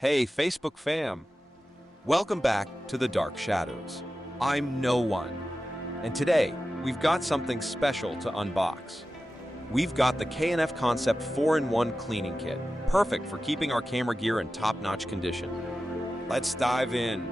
Hey, Facebook fam! Welcome back to the Dark Shadows. I'm No One, and today we've got something special to unbox. We've got the K&F Concept 4-in-1 cleaning kit, perfect for keeping our camera gear in top-notch condition. Let's dive in.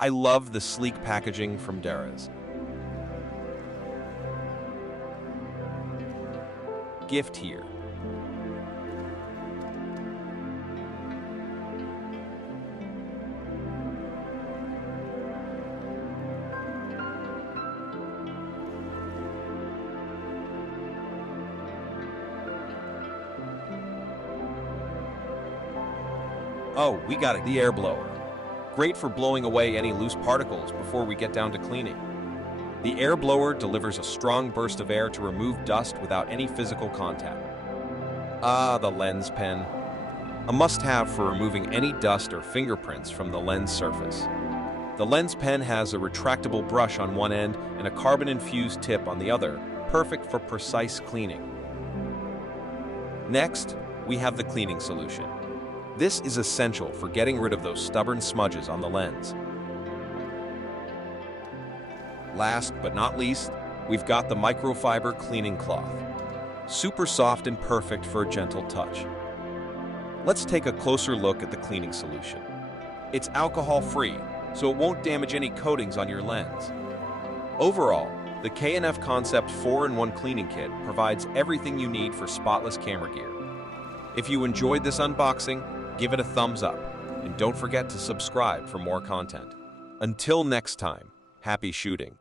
I love the sleek packaging from Dara's. Gift here. Oh, we got it, the air blower. Great for blowing away any loose particles before we get down to cleaning. The air blower delivers a strong burst of air to remove dust without any physical contact. Ah, the lens pen. A must-have for removing any dust or fingerprints from the lens surface. The lens pen has a retractable brush on one end and a carbon-infused tip on the other, perfect for precise cleaning. Next, we have the cleaning solution. This is essential for getting rid of those stubborn smudges on the lens. Last but not least, we've got the microfiber cleaning cloth. Super soft and perfect for a gentle touch. Let's take a closer look at the cleaning solution. It's alcohol-free, so it won't damage any coatings on your lens. Overall, the K&F Concept 4-in-1 cleaning kit provides everything you need for spotless camera gear. If you enjoyed this unboxing, give it a thumbs up, and don't forget to subscribe for more content. Until next time, happy shooting.